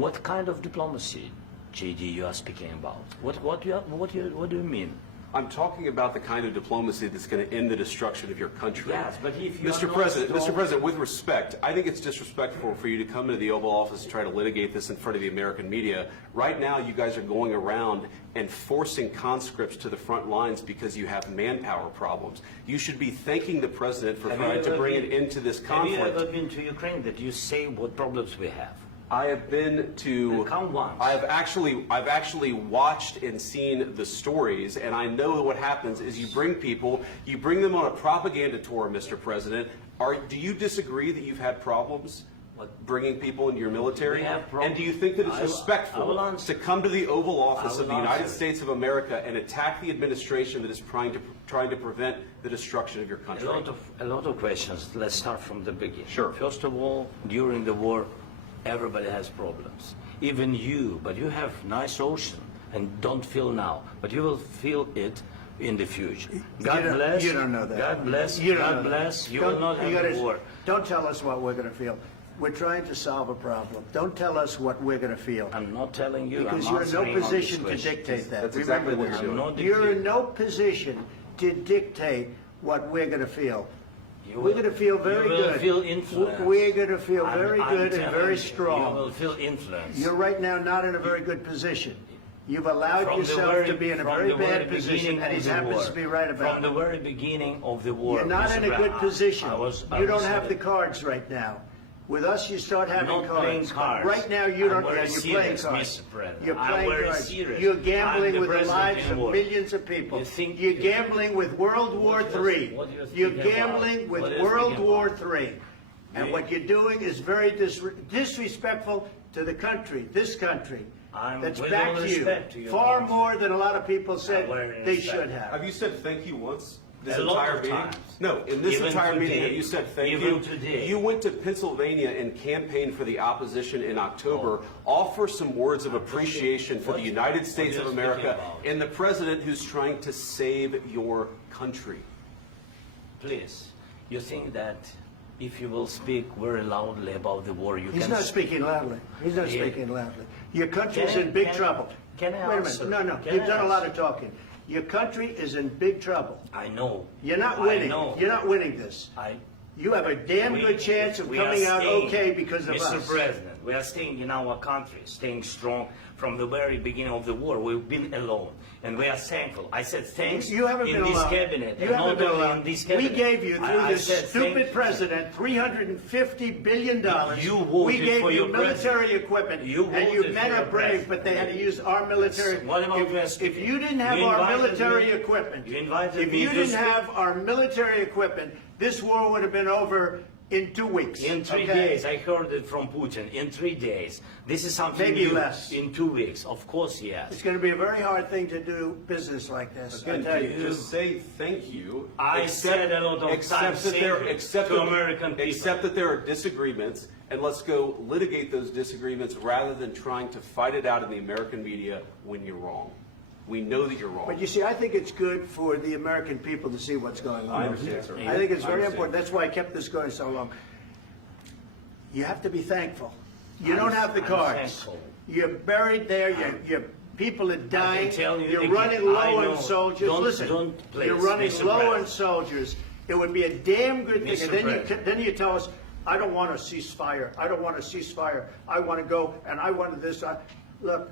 What kind of diplomacy, JD, you are speaking about? What do you mean? I'm talking about the kind of diplomacy that's going to end the destruction of your country. Yes, but if you Mr. are President, not Mr. strong- President, with respect, I think it's disrespectful for you to come into the Oval Office and try to litigate this in front of the American media. Right now, you guys are going around and forcing conscripts to the front lines because you have manpower problems. You should be thanking the President for trying to bring it into this conflict. Have you ever been to Ukraine that you say what problems we have? I have been to. Come once. I've actually watched and seen the stories, and I know what happens is you bring them on a propaganda tour, Mr. President. Do you disagree that you've had problems bringing people into your military? We have problems. And do you think that it's I will respectful answer. to come to the Oval Office will of the United answer. States of America and attack the administration that is trying to prevent the destruction of your country? A lot of questions. Let's start from the beginning. Sure. First of all, during the war, everybody has problems. Even you, but you have nice ocean and don't feel now, but you will feel it in the future. God bless. You don't know that. God bless. You don't God know that. bless. You Don't- will not you have gotta- the war. Don't tell us what we're going to feel. We're trying to solve a problem. Don't tell us what we're going to feel. I'm not telling you. Because I'm you're in no answering on this position to question. dictate that. That's exactly Remember what this. you're I'm not You're in dictating. no position to dictate what we're going to feel. You We're will- going to feel very you will good. feel influenced. We're going to feel very I'm good and telling very you, strong. You will feel influence. You're right now not in a very good position. You've allowed From the yourself very- to be in a from very the very bad position, beginning and he of the happens war. to be right about From the it. very beginning of the war. You're not Mr. in a good Brown, position. I was You don't have the saying- cards right now. With us, you start having not playing cards. cards. Right now, you I'm don't. very Yeah, you're playing serious, cards. Mr. President. You're I'm playing very cards. serious. You're I'm gambling the with the president lives in of war. millions of people. You think- You're gambling with World War What III. what you're You're speaking gambling about? with What you're World speaking War about? III. And Me? what you're doing is very disrespectful to the country, this country, I'm that's with backed all respect to you your far country. more than a lot of people said very they respect. should have. Have you said thank you once? This A lot entire of meeting? times. No, in this Even entire meeting, today. have you said thank Even you? today. You went to Pennsylvania and campaigned for the opposition in October. Offer some words of appreciation for the What- United what States you're of America speaking about? and the president who's trying to save your country. Please, you think that if you will speak very loudly about the war, you He's can... not speaking loudly. He's not Yeah. speaking loudly. Your country's Can- in big can- trouble. can I Wait a answer? minute. No, Can you've I done a lot answer? of talking. Your country is in big trouble. I know. You're not I winning. know. You're not winning this. You have a damn good chance of we are coming out staying, okay because of Mr. us. President, we are staying in our country, staying strong from the very beginning of the war. We've been alone, and we are thankful. I said thanks You haven't in been this alone. cabinet, You and haven't not been only alone. in this We cabinet. gave you, through I this said stupid thank- president, $350 billion. You We voted gave for you your military president. equipment, You and you voted men for are your brave, president. but they had to use our military. What about West? If you didn't have You our invited military me- equipment, you invited if me you to didn't speak. have our military equipment, this war would have been over in 2 weeks. In 3 okay? days, I heard it from Putin. In 3 days, this is something Maybe new. less. In 2 weeks, of course, yes. It's going to be a very hard thing to do business like this. I And tell you. just say thank you. I said a lot of except times that there, thank you except to that, American people. Except that there are disagreements, and let's go litigate those disagreements rather than trying to fight it out in the American media when you're wrong. We know that you're wrong. But you see, I think it's good for the American people to see what's going on. I understand, sir. I think it's I very understand. important. That's why I kept this going so long. You have to be thankful. You don't have the I'm cards. thankful. You're buried there. Your people are dying. tell you You're again, running I low know. on soldiers. Don't- Listen, don't, please, you're running Mr. low on President. soldiers. It would be a damn good thing. Mr. And then President. then you tell us, I don't want a ceasefire. I don't want a ceasefire. I want to go and I want this. Look,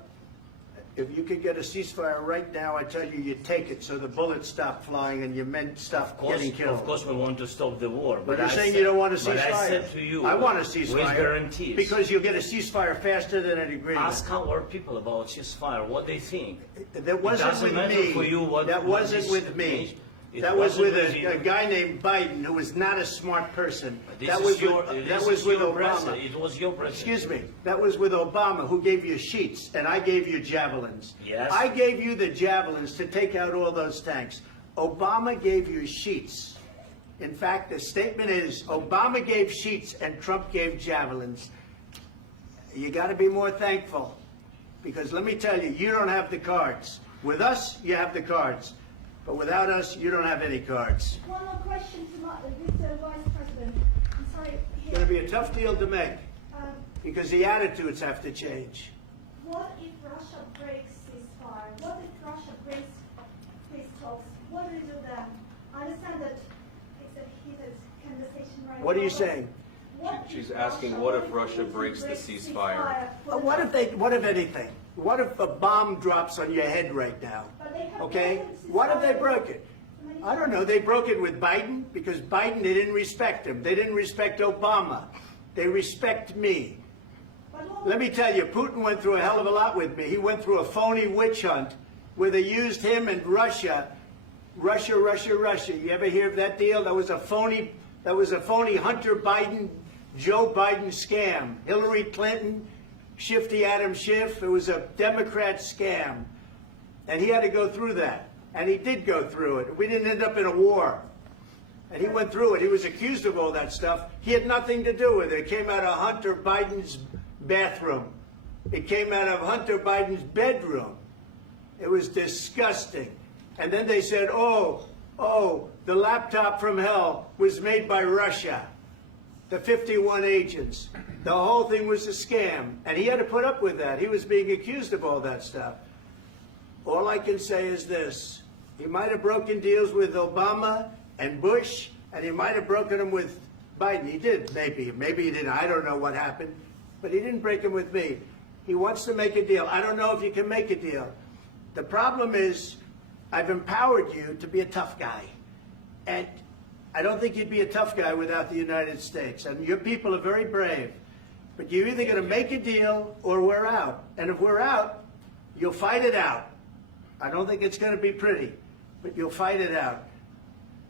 if you could get a ceasefire right now, I tell you, you take it so the bullets stop flying and your men stop getting killed. Of course, we want to stop the war. But you're I saying said- you don't want a ceasefire. But I said to you, I want a with ceasefire. guarantees. Because you'll get a ceasefire faster than an agreement. Ask our people about ceasefire, what they think. That wasn't doesn't with matter me. for you what- That what wasn't this with me. means. It That was wasn't with with a you. guy named Biden who was not a smart person. This That is was your, with, this that was is with your Obama. president. It was your president. Excuse me. That was with Obama, who gave you sheets, and I gave you javelins. Yes. I gave you the javelins to take out all those tanks. Obama gave you sheets. In fact, the statement is Obama gave sheets and Trump gave javelins. You got to be more thankful, because let me tell you, you don't have the cards. With us, you have the cards. But without us, you don't have any cards. One more question to this Vice President. I'm sorry. It's going to be a tough deal to make. because the attitudes have to change. What if Russia breaks ceasefire? What if Russia breaks peace talks? What do we do then? I understand that it's a heated conversation right now. What are you but saying? what if She's asking, what if Russia breaks the ceasefire? What if anything? What if a bomb drops on your head right now? But they have Okay? broken What if they ceasefire broke it? many I don't know. They broke it with Biden because Biden, they didn't respect him. They didn't respect Obama. They respect me. But what- Let me tell you, Putin went through a hell of a lot with me. He went through a phony witch hunt where they used him and Russia. You ever hear of that deal? That was a phony Hunter Biden, Joe Biden scam. Hillary Clinton, Shifty Adam Schiff. It was a Democrat scam. And he had to go through that. And he did go through it. We didn't end up in a war. And he went through it. He was accused of all that stuff. He had nothing to do with it. It came out of Hunter Biden's bathroom. It came out of Hunter Biden's bedroom. It was disgusting. And then they said, oh, the laptop from hell was made by Russia. The 51 agents. The whole thing was a scam. And he had to put up with that. He was being accused of all that stuff. All I can say is this. He might have broken deals with Obama and Bush, and he might have broken them with Biden. He did, maybe. Maybe he didn't. I don't know what happened. But he didn't break them with me. He wants to make a deal. I don't know if you can make a deal. The problem is, I've empowered you to be a tough guy. And I don't think you'd be a tough guy without the United States. And your people are very brave. But you're either going to make a deal or we're out. And if we're out, you'll fight it out. I don't think it's going to be pretty, but you'll fight it out.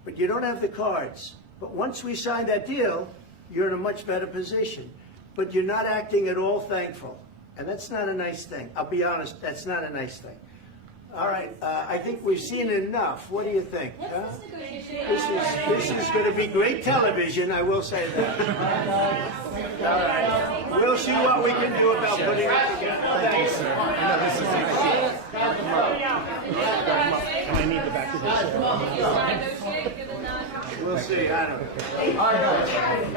But you don't have the cards. But once we sign that deal, you're in a much better position. But you're not acting at all thankful. And that's not a nice thing. I'll be honest, that's not a nice thing. All right, I think we've seen enough. What do you think? Huh? This is going to be great television, I will say that. All right. We'll see what we can do about putting it together. Thanks. And I need the back of this. We'll see. I don't know.